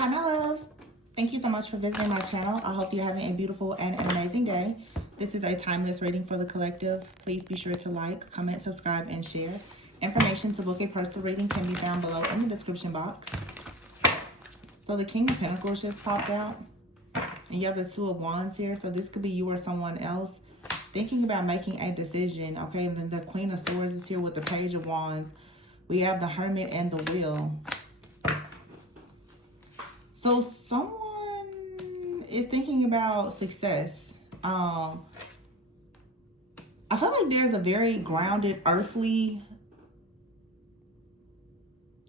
Hi, my loves. Thank you so much for visiting my channel. I hope you're having a beautiful and an amazing day. This is a timeless reading for the collective. Please be sure to like, comment, subscribe, and share. Information to book a personal reading can be found below in the description box. So the King of Pentacles just popped out. And you have the Two of Wands here. So this could be you or someone else thinking about making a decision. Okay, and then the Queen of Swords is here with the Page of Wands. We have the Hermit and the Wheel. So someone is thinking about success. I feel like there's a very grounded, earthly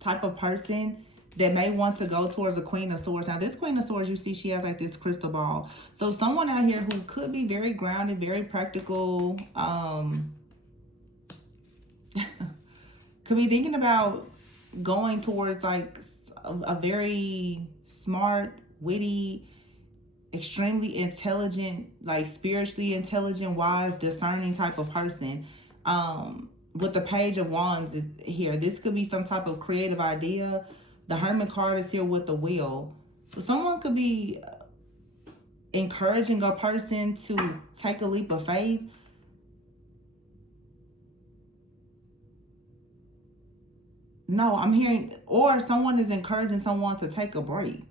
type of person that may want to go towards a Queen of Swords. Now, this Queen of Swords, you see, she has like this crystal ball. So someone out here who could be very grounded, very practical, could be thinking about going towards like a very smart, witty, extremely intelligent, like spiritually intelligent, wise, discerning type of person. With the Page of Wands is here. This could be some type of creative idea. The Hermit card is here with the Wheel. So someone could be encouraging a person to take a leap of faith. No, I'm hearing, or someone is encouraging someone to take a break.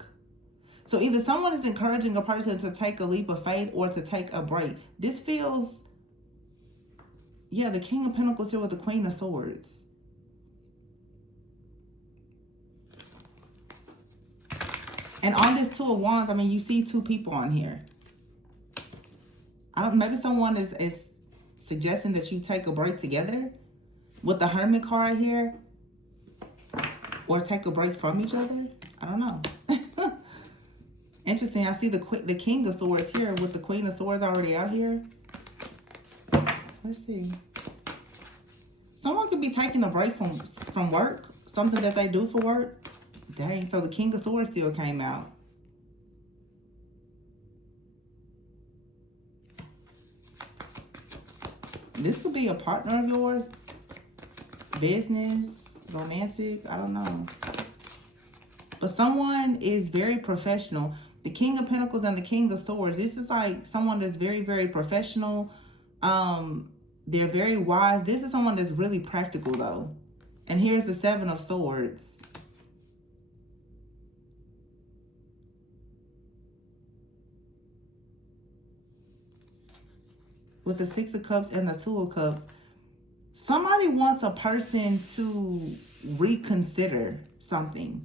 So either someone is encouraging a person to take a leap of faith or to take a break. This feels, yeah, the King of Pentacles here with the Queen of Swords. And on this Two of Wands, I mean, you see two people on here. Maybe someone is suggesting that you take a break together with the Hermit card here. Or take a break from each other. I don't know. Interesting. I see the King of Swords here with the Queen of Swords already out here. Let's see. Someone could be taking a break from work. Something that they do for work. Dang. So the King of Swords still came out. This could be a partner of yours. Business. Romantic. I don't know. But someone is very professional. The King of Pentacles and the King of Swords. This is like someone that's very, very professional. They're very wise. This is someone that's really practical though. And here's the Seven of Swords. With the Six of Cups and the Two of Cups. Somebody wants a person to reconsider something.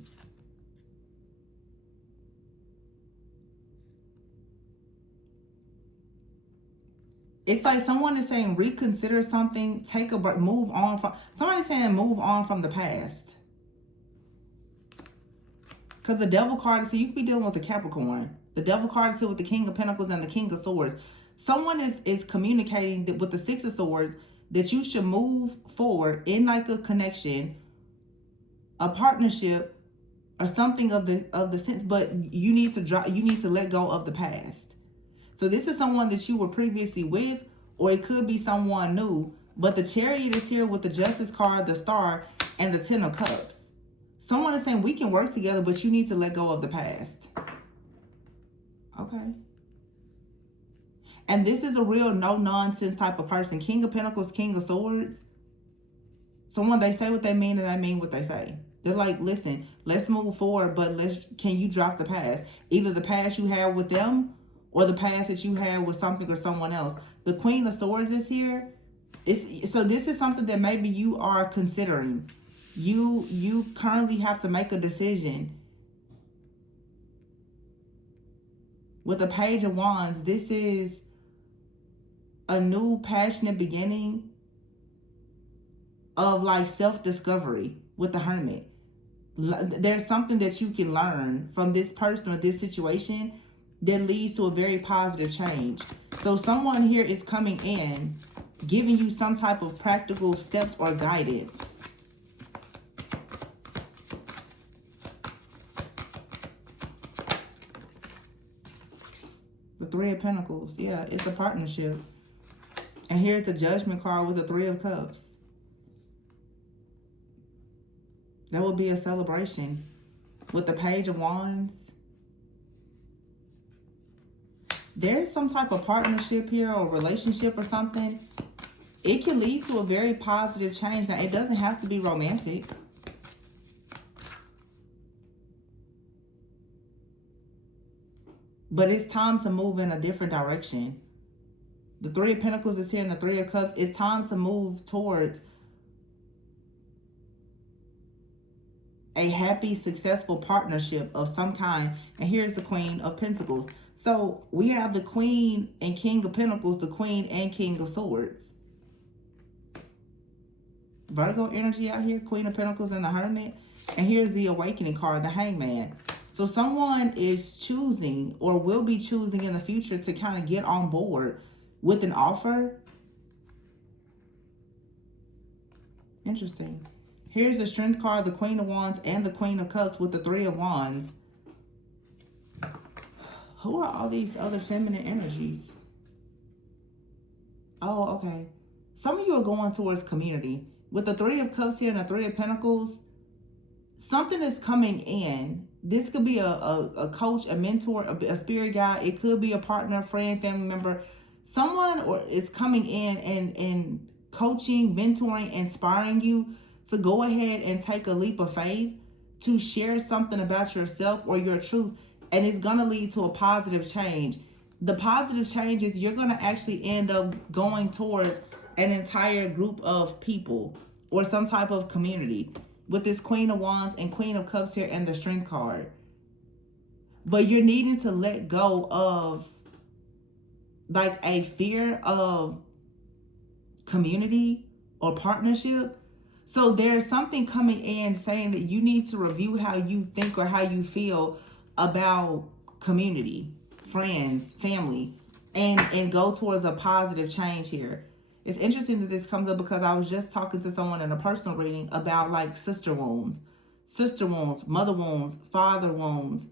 It's like someone is saying reconsider something, take a break, move on from. Somebody's saying move on from the past. Because the Devil card is here. You could be dealing with a Capricorn. The Devil card is here with the King of Pentacles and the King of Swords. Someone is communicating with the Six of Swords that you should move forward in like a connection, a partnership, or something of the sense, but you need to let go of the past. So this is someone that you were previously with, or it could be someone new, but the Chariot is here with the Justice card, the Star, and the Ten of Cups. Someone is saying we can work together, but you need to let go of the past. Okay. And this is a real no-nonsense type of person. King of Pentacles, King of Swords. Someone, they say what they mean and they mean what they say. They're like, listen, let's move forward, but can you drop the past? Either the past you had with them or the past that you had with something or someone else. The Queen of Swords is here. So this is something that maybe you are considering. You currently have to make a decision. With the Page of Wands, this is a new passionate beginning of like self-discovery with the Hermit. There's something that you can learn from this person or this situation that leads to a very positive change. So someone here is coming in, giving you some type of practical steps or guidance. The Three of Pentacles. Yeah, it's a partnership. And here's the Judgment card with the Three of Cups. That would be a celebration. With the Page of Wands There's some type of partnership here or relationship or something. It can lead to a very positive change. Now, it doesn't have to be romantic. But it's time to move in a different direction. The Three of Pentacles is here and the Three of Cups. It's time to move towards a happy, successful partnership of some kind. And here's the Queen of Pentacles. So we have the Queen and King of Pentacles, the Queen and King of Swords. Virgo energy out here, Queen of Pentacles and the Hermit. And here's the Awakening card, the Hangman. So someone is choosing or will be choosing in the future to kind of get on board with an offer. Interesting. Here's the Strength card, the Queen of Wands and the Queen of Cups with the Three of Wands. Who are all these other feminine energies? Oh, okay. Some of you are going towards community. With the Three of Cups here and the Three of Pentacles, something is coming in. This could be a coach, a mentor, a spirit guide. It could be a partner, friend, family member. Someone is coming in and coaching, mentoring, inspiring you to go ahead and take a leap of faith, to share something about yourself or your truth, and it's going to lead to a positive change. The positive change is you're going to actually end up going towards an entire group of people or some type of community with this Queen of Wands and Queen of Cups here and the Strength card. But you're needing to let go of like a fear of community or partnership. So there's something coming in saying that you need to review how you think or how you feel about community, friends, family, and go towards a positive change here. It's interesting that this comes up because I was just talking to someone in a personal reading about like sister wounds, mother wounds, father wounds,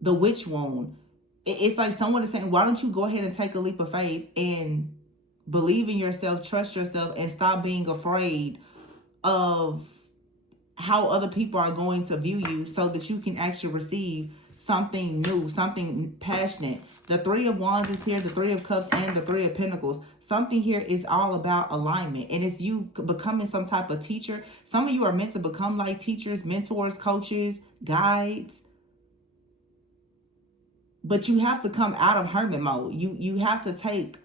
the witch wound. It's like someone is saying, why don't you go ahead and take a leap of faith and believe in yourself, trust yourself, and stop being afraid of how other people are going to view you so that you can actually receive something new, something passionate. The Three of Wands is here, the Three of Cups and the Three of Pentacles. Something here is all about alignment, and it's you becoming some type of teacher. Some of you are meant to become like teachers, mentors, coaches, guides. But you have to come out of hermit mode. You have to take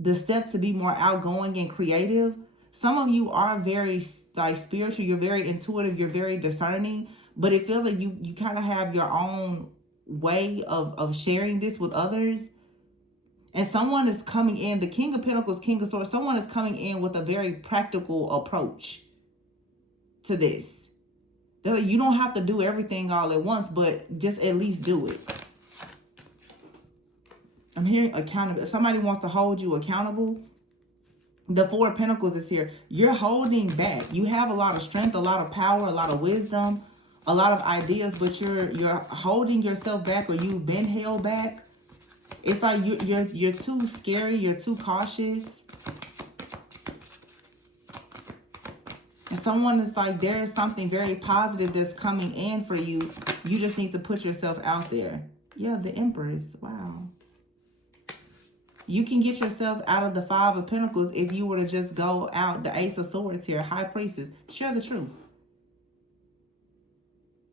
the step to be more outgoing and creative. Some of you are very like spiritual, you're very intuitive, you're very discerning, but it feels like you kind of have your own way of sharing this with others. And someone is coming in, the King of Pentacles, King of Swords, someone is coming in with a very practical approach to this. They're like, you don't have to do everything all at once, but just at least do it. I'm hearing accountable. Somebody wants to hold you accountable. The Four of Pentacles is here. You're holding back. You have a lot of strength, a lot of power, a lot of wisdom, a lot of ideas, but you're holding yourself back, or you've been held back. It's like you're too scary, you're too cautious. And someone is like, there's something very positive that's coming in for you. You just need to put yourself out there. Yeah, the Empress. Wow. You can get yourself out of the Five of Pentacles if you were to just go out. The Ace of Swords here, High Priestess. Share the truth.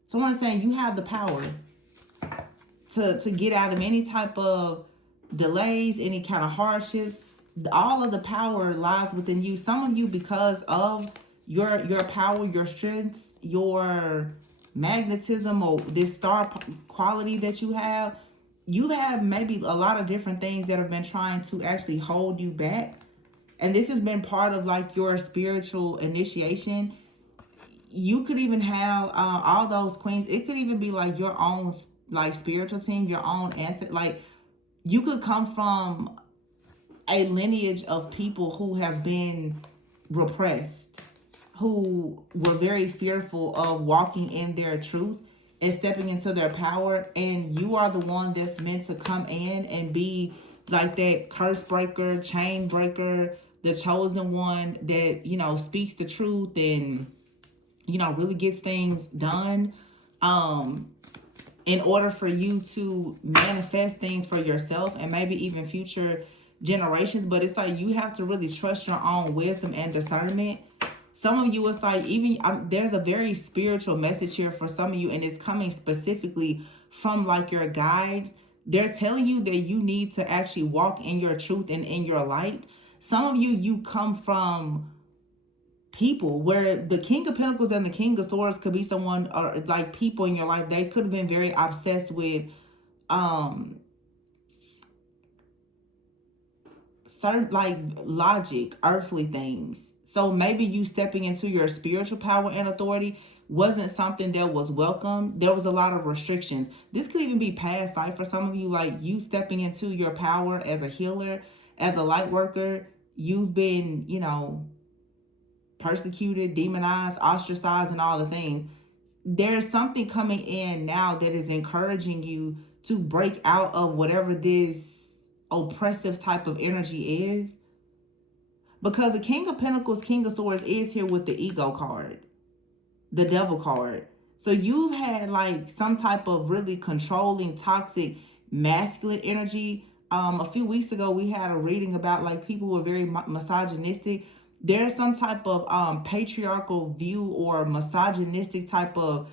Someone is saying you have the power to get out of any type of delays, any kind of hardships. All of the power lies within you. Some of you, because of your power, your strengths, your magnetism, or this star quality that you have maybe a lot of different things that have been trying to actually hold you back. And this has been part of like your spiritual initiation. You could even have all those queens. It could even be like your own like spiritual team, your own ancestor. Like you could come from a lineage of people who have been repressed, who were very fearful of walking in their truth and stepping into their power, and you are the one that's meant to come in and be like that curse breaker, chain breaker, the chosen one that, you know, speaks the truth and, you know, really gets things done. in order for you to manifest things for yourself and maybe even future generations. But it's like you have to really trust your own wisdom and discernment. Some of you, it's like even there's a very spiritual message here for some of you, and it's coming specifically from like your guides. They're telling you that you need to actually walk in your truth and in your light. Some of you, you come from people where the King of Pentacles and the King of Swords could be someone, or like people in your life. They could have been very obsessed with certain like logic, earthly things. So maybe you stepping into your spiritual power and authority wasn't something that was welcome. There was a lot of restrictions. This could even be past life for some of you, like you stepping into your power as a healer, as a light worker. You've been, persecuted, demonized, ostracized, and all the things. There's something coming in now that is encouraging you to break out of whatever this oppressive type of energy is. Because the King of Pentacles, King of Swords is here with the ego card, the devil card. So you've had like some type of really controlling, toxic, masculine energy. A few weeks ago, we had a reading about like people who are very misogynistic. There's some type of patriarchal view or misogynistic type of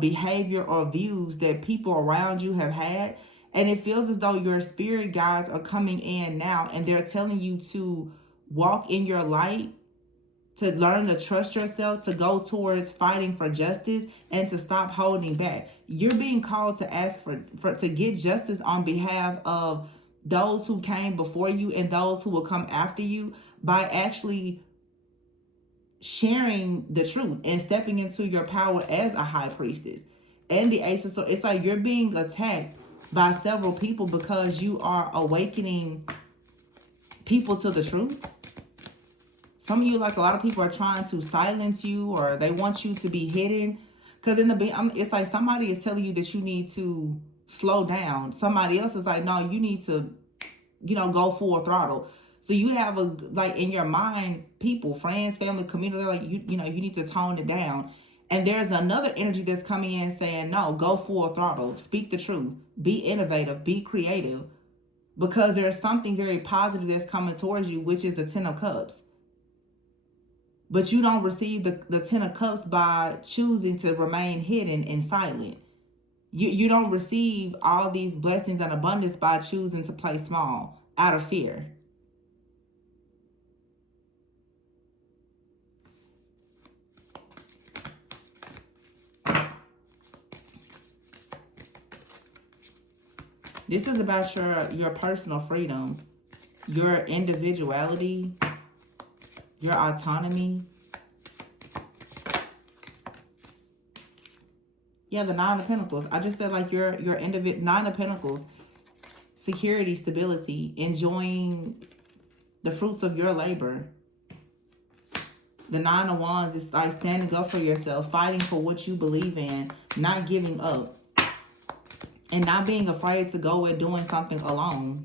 behavior or views that people around you have had. And it feels as though your spirit guides are coming in now and they're telling you to walk in your light, to learn to trust yourself, to go towards fighting for justice, and to stop holding back. You're being called to ask for to get justice on behalf of those who came before you and those who will come after you by actually sharing the truth and stepping into your power as a high priestess. And the Ace of Swords, it's like you're being attacked by several people because you are awakening people to the truth. Some of you, like a lot of people, are trying to silence you or they want you to be hidden. Because it's like somebody is telling you that you need to slow down. Somebody else is like, no, you need to, go full throttle. So you have like in your mind, people, friends, family, community, they're like, you need to tone it down. And there's another energy that's coming in saying, no, go full throttle. Speak the truth. Be innovative. Be creative. Because there's something very positive that's coming towards you, which is the Ten of Cups. But you don't receive the Ten of Cups by choosing to remain hidden and silent. You don't receive all these blessings and abundance by choosing to play small out of fear. This is about your personal freedom, your individuality, your autonomy. Yeah, the Nine of Pentacles. I just said like your individual. Nine of Pentacles. Security, stability, enjoying the fruits of your labor. The Nine of Wands is like standing up for yourself, fighting for what you believe in, not giving up, and not being afraid to go and doing something alone.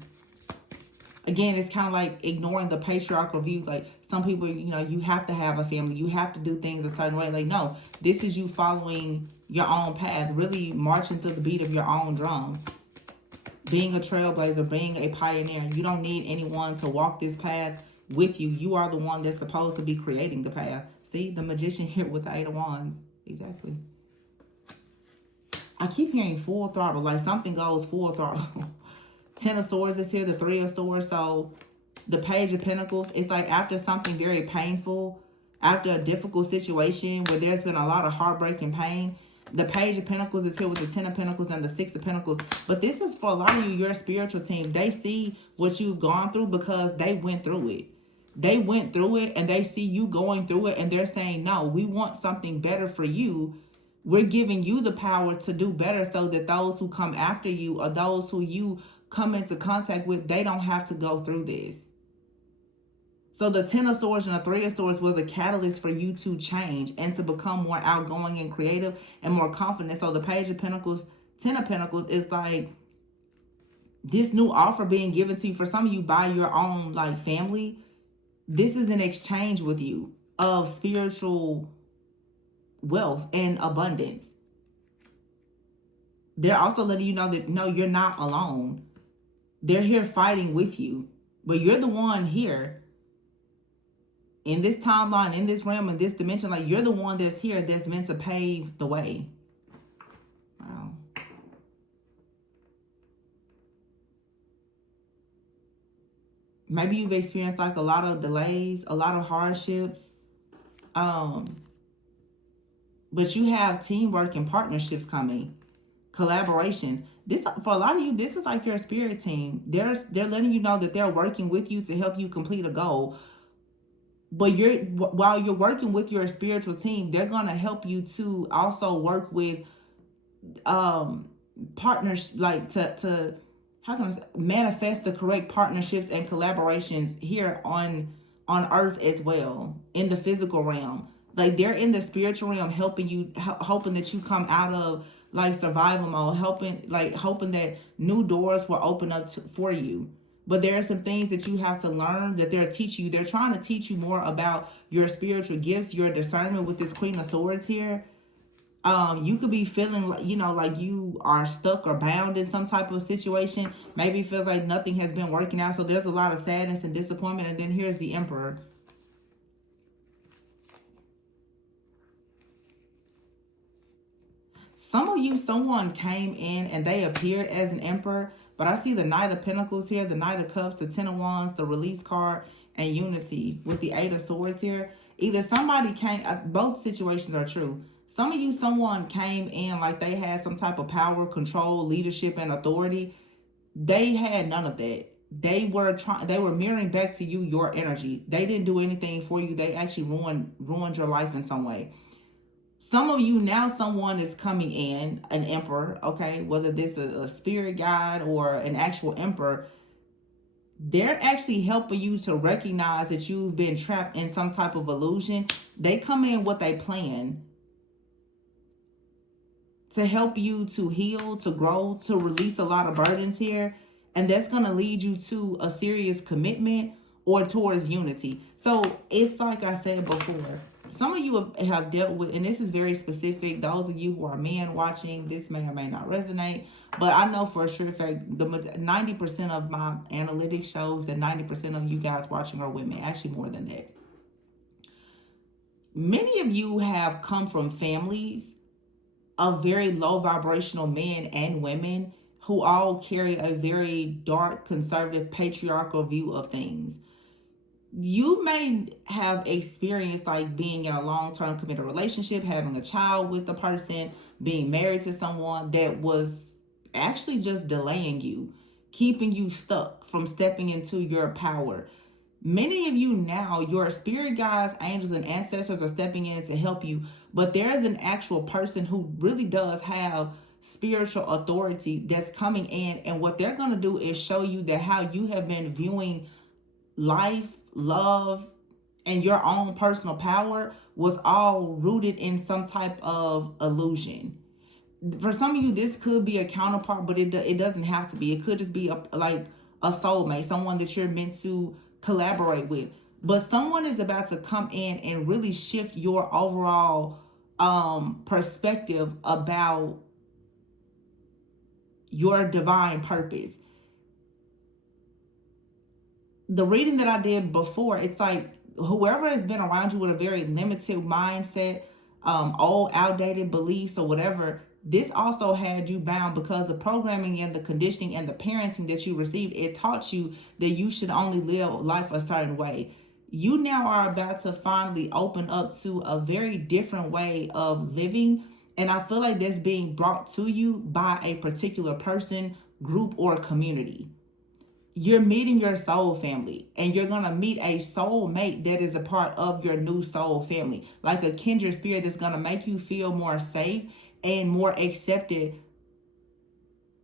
Again, it's kind of like ignoring the patriarchal view. Like some people, you have to have a family. You have to do things a certain way. Like, no, this is you following your own path, really marching to the beat of your own drum. Being a trailblazer, being a pioneer. You don't need anyone to walk this path with you. You are the one that's supposed to be creating the path. See, the Magician here with the Eight of Wands. Exactly. I keep hearing full throttle. Like something goes full throttle. Ten of Swords is here. The Three of Swords. So the Page of Pentacles. It's like after something very painful, after a difficult situation where there's been a lot of heartbreak and pain, the Page of Pentacles is here with the Ten of Pentacles and the Six of Pentacles. But this is for a lot of you, your spiritual team. They see what you've gone through because they went through it. They went through it and they see you going through it and they're saying, no, we want something better for you. We're giving you the power to do better so that those who come after you or those who you come into contact with, they don't have to go through this. So the Ten of Swords and the Three of Swords was a catalyst for you to change and to become more outgoing and creative and more confident. So the Page of Pentacles, Ten of Pentacles is like this new offer being given to you. For some of you, by your own like family, this is an exchange with you of spiritual wealth and abundance. They're also letting you know that no, you're not alone. They're here fighting with you, but you're the one here in this timeline, in this realm, in this dimension. Like, you're the one that's here that's meant to pave the way. Wow. Maybe you've experienced like a lot of delays, a lot of hardships. But you have teamwork and partnerships coming, collaborations. This, for a lot of you, this is like your spirit team. They're letting you know that they're working with you to help you complete a goal. But while you're working with your spiritual team, they're gonna help you to also work with partners, like to how can I say, manifest the correct partnerships and collaborations here on earth as well, in the physical realm. Like, they're in the spiritual realm helping you, hoping that you come out of like survival mode, hoping that new doors will open up for you. But there are some things that you have to learn that they're teaching you. They're trying to teach you more about your spiritual gifts, your discernment with this Queen of Swords here. You could be feeling like, like you are stuck or bound in some type of situation. Maybe it feels like nothing has been working out. So there's a lot of sadness and disappointment. And then here's the Emperor. Some of you, someone came in and they appeared as an Emperor, but I see the Knight of Pentacles here, the Knight of Cups, the Ten of Wands, the Release card, and Unity with the Eight of Swords here. Either somebody came, both situations are true. Some of you, someone came in like they had some type of power, control, leadership, and authority. They had none of that. They were mirroring back to you your energy. They didn't do anything for you. They actually ruined your life in some way. Some of you now, someone is coming in, an emperor, okay, whether this is a spirit guide or an actual emperor. They're actually helping you to recognize that you've been trapped in some type of illusion. They come in with a plan to help you to heal, to grow, to release a lot of burdens here. And that's going to lead you to a serious commitment or towards unity. So it's like I said before, some of you have dealt with, and this is very specific, those of you who are men watching, this may or may not resonate, but I know for a sure fact, the 90% of my analytics shows that 90% of you guys watching are women, actually more than that. Many of you have come from families of very low vibrational men and women who all carry a very dark, conservative, patriarchal view of things. You may have experienced like being in a long-term committed relationship, having a child with the person, being married to someone that was actually just delaying you, keeping you stuck from stepping into your power. Many of you now, your spirit guides, angels, and ancestors are stepping in to help you, but there is an actual person who really does have spiritual authority that's coming in, and what they're going to do is show you that how you have been viewing life, love, and your own personal power was all rooted in some type of illusion. For some of you, this could be a counterpart, but it doesn't have to be. It could just be like a soulmate, someone that you're meant to collaborate with. But someone is about to come in and really shift your overall perspective about your divine purpose. The reading that I did before, it's like whoever has been around you with a very limited mindset, old outdated beliefs or whatever, this also had you bound because the programming and the conditioning and the parenting that you received, it taught you that you should only live life a certain way. You now are about to finally open up to a very different way of living. And I feel like that's being brought to you by a particular person, group, or community. You're meeting your soul family, and you're going to meet a soul mate that is a part of your new soul family, like a kindred spirit that's going to make you feel more safe and more accepted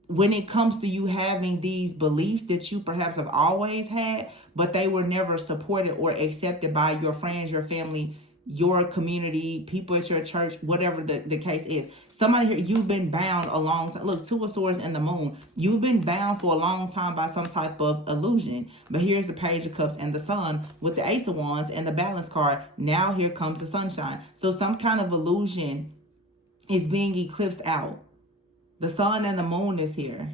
when it comes to you having these beliefs that you perhaps have always had, but they were never supported or accepted by your friends, your family, your community, people at your church, whatever the case is. Somebody here, you've been bound a long time. Look, Two of Swords and the Moon. You've been bound for a long time by some type of illusion. But here's the Page of Cups and the Sun with the Ace of Wands and the Balance card. Now here comes the Sunshine. So some kind of illusion is being eclipsed out. The sun and the moon is here.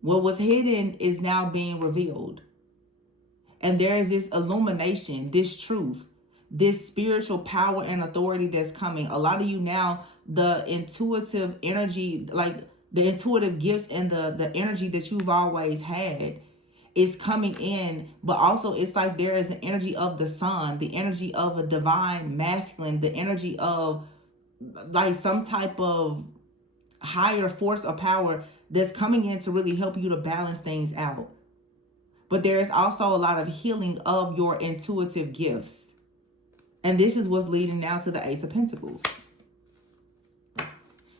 What was hidden is now being revealed. And there is this illumination, this truth, this spiritual power and authority that's coming. A lot of you now, the intuitive energy, like the intuitive gifts and the energy that you've always had is coming in. But also it's like there is an energy of the sun, the energy of a divine masculine, the energy of like some type of higher force of power that's coming in to really help you to balance things out. But there is also a lot of healing of your intuitive gifts. And this is what's leading now to the Ace of Pentacles.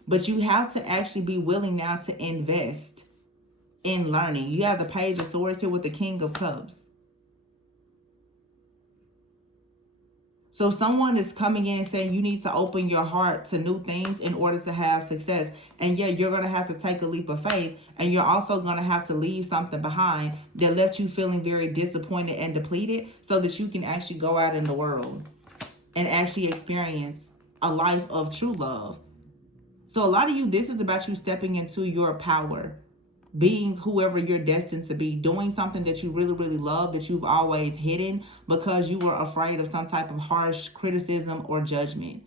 But you have to actually be willing now to invest in learning. You have the Page of Swords here with the King of Cups. So someone is coming in saying you need to open your heart to new things in order to have success. And yeah, you're going to have to take a leap of faith. And you're also going to have to leave something behind that left you feeling very disappointed and depleted so that you can actually go out in the world and actually experience a life of true love. So a lot of you, this is about you stepping into your power, being whoever you're destined to be, doing something that you really, really love, that you've always hidden because you were afraid of some type of harsh criticism or judgment.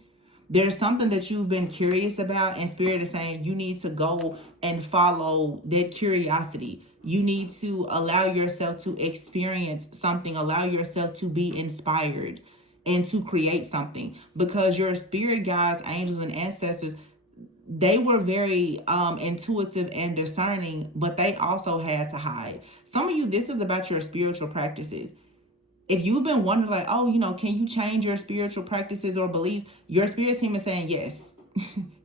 There's something that you've been curious about, and Spirit is saying you need to go and follow that curiosity. You need to allow yourself to experience something, allow yourself to be inspired and to create something, because your spirit guides, angels, and ancestors, they were very intuitive and discerning, but they also had to hide. Some of you, this is about your spiritual practices. If you've been wondering like, oh, can you change your spiritual practices or beliefs? Your spirit team is saying, yes,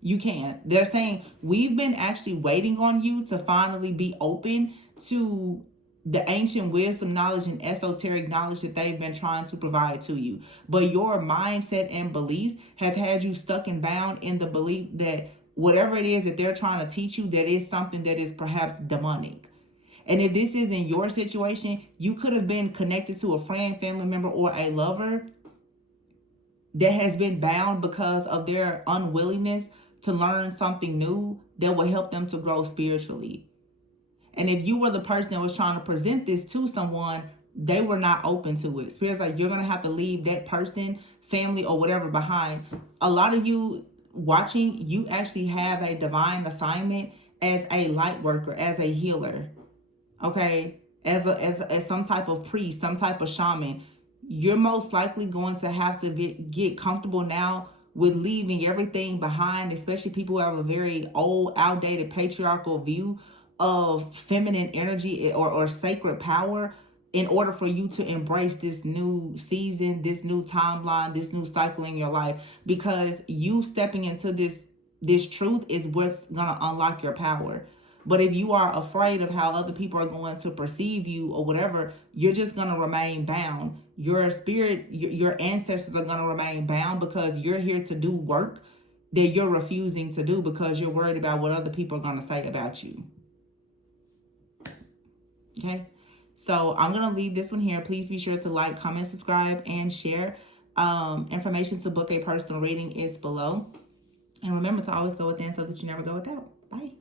you can. They're saying, we've been actually waiting on you to finally be open to the ancient wisdom, knowledge, and esoteric knowledge that they've been trying to provide to you. But your mindset and beliefs has had you stuck and bound in the belief that whatever it is that they're trying to teach you, that is something that is perhaps demonic. And if this is in your situation, you could have been connected to a friend, family member, or a lover that has been bound because of their unwillingness to learn something new that will help them to grow spiritually. And if you were the person that was trying to present this to someone, they were not open to it. Spirit's like, you're going to have to leave that person, family, or whatever behind. A lot of you watching, you actually have a divine assignment as a light worker, as a healer, okay, as some type of priest, some type of shaman. You're most likely going to have to get comfortable now with leaving everything behind, especially people who have a very old, outdated, patriarchal view of feminine energy or sacred power, in order for you to embrace this new season, this new timeline, this new cycle in your life. Because you stepping into this truth is what's going to unlock your power. But if you are afraid of how other people are going to perceive you or whatever, you're just going to remain bound. Your spirit, your ancestors are going to remain bound because you're here to do work that you're refusing to do because you're worried about what other people are going to say about you. Okay? So I'm going to leave this one here. Please be sure to like, comment, subscribe, and share. Information to book a personal reading is below. And remember to always go within so that you never go without. Bye.